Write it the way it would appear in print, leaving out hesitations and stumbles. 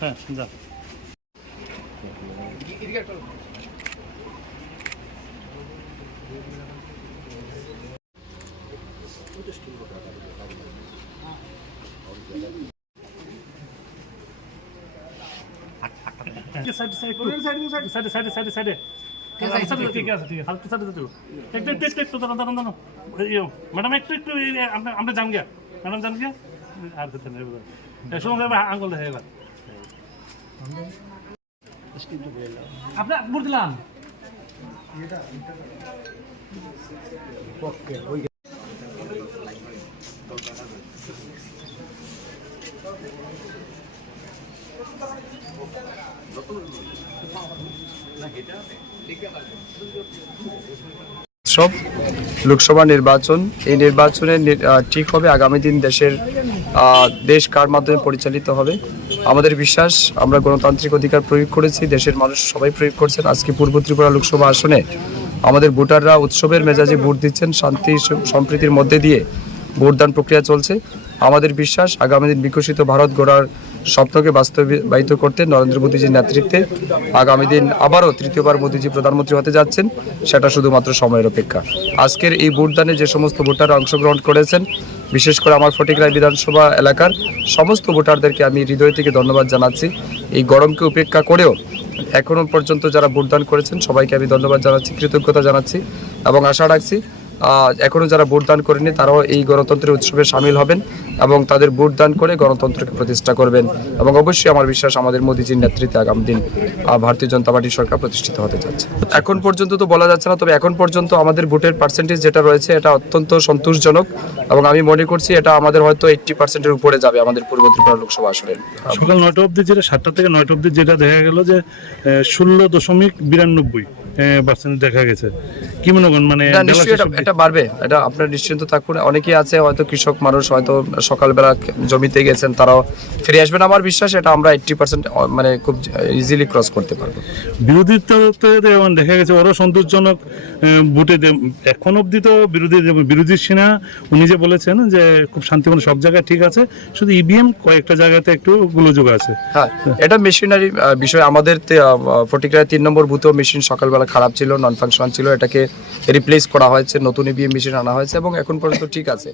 হ্যাঁ যা ম্যাডাম একটু একটু আমরা জান গিয়া ম্যাডাম জান গিয়া আর সময় আঙ্গুল দেখে এবার আপনার ভোট দিলাম সব লোকসভা নির্বাচন এই নির্বাচনে ঠিক হবে আগামী দিন দেশ কার মাধ্যমে পরিচালিত হবে। আমাদের বিশ্বাস আমরা গণতান্ত্রিক অধিকার প্রয়োগ করেছি, দেশের মানুষ সবাই প্রয়োগ করছেন। আজকে পূর্ব ত্রিপুরা লোকসভা আসনে আমাদের ভোটাররা উৎসবের মেজাজে ভোট দিচ্ছেন, শান্তি সম্প্রীতির মধ্যে দিয়ে ভোটদান প্রক্রিয়া চলছে। আমাদের বিশ্বাস আগামী দিন বিকশিত ভারত গড়ার স্বপ্নকে বাস্তবায়িত করতে নরেন্দ্র মোদীজির নেতৃত্বে আগামী দিন আবারও তৃতীয়বার মোদীজি প্রধানমন্ত্রী হতে যাচ্ছেন, সেটা শুধুমাত্র সময়ের অপেক্ষা। আজকের এই ভোটদানে যে সমস্ত ভোটাররা অংশগ্রহণ করেছেন, বিশেষ করে আমার ফটিকরায় বিধানসভা এলাকার সমস্ত ভোটারদেরকে আমি হৃদয় থেকে ধন্যবাদ জানাচ্ছি। এই গরমকে উপেক্ষা করেও এখনও পর্যন্ত যারা ভোটদান করেছেন সবাইকে আমি ধন্যবাদ জানাচ্ছি, কৃতজ্ঞতা জানাচ্ছি এবং আশা রাখছি এখনও যারা ভোটদান করেনি তারাও এই গণতন্ত্রের উৎসবে সামিল হবেন এবং তাদের ভোটদান করে গণতন্ত্রকে প্রতিষ্ঠা করবেন। এবং অবশ্যই আমার বিশ্বাস আমাদের মোদীজির নেতৃত্বে আগামী দিন ভারতীয় জনতা পার্টির সরকার প্রতিষ্ঠিত হতে যাচ্ছে। এখন পর্যন্ত তো বলা যাচ্ছে না, তবে এখন পর্যন্ত আমাদের ভোটের পার্সেন্টেজ যেটা রয়েছে এটা অত্যন্ত সন্তোষজনক এবং আমি মনে করছি এটা আমাদের হয়তো 80%-এর উপরে যাবে আমাদের পূর্ব ত্রিপুরা লোকসভা আসনে। সকাল 9টা অবধি যেটা 7টা থেকে 9টা অবধি যেটা দেখা গেল যে 16.92% দেখা গেছে। কি মনে করেন মানে এটা বাড়বে, এটা আপনার নিশ্চিন্ত থাকুন। অনেকেই আছে হয়তো কৃষক মানুষ হয়তো সকালবেলা জমিতে গেছেন, তারাও ফিরে আসবেন। আমার বিশ্বাস এটা আমরা 80% মানে খুব ইজিলি ক্রস করতে পারবো। বিরোধী দেখা গেছে ওরা সন্তোষজনক ভোটে এখন অবধি তো বিরোধী সেনা উনি যে বলেছেন যে খুব শান্তিপূর্ণ সব জায়গায় ঠিক আছে, শুধু ইভিএম কয়েকটা জায়গাতে একটু গোলযোগ আছে। হ্যাঁ, এটা মেশিনারি বিষয়। আমাদের ফটিকরায় 3 নম্বর বুথেও মেশিন সকালবেলা খারাপ ছিল, নন ফাংশনাল ছিল, এটাকে রিপ্লেস করা হয়েছে, নতুন ইভিএম মেশিন আনা হয়েছে এবং এখন পর্যন্ত ঠিক আছে।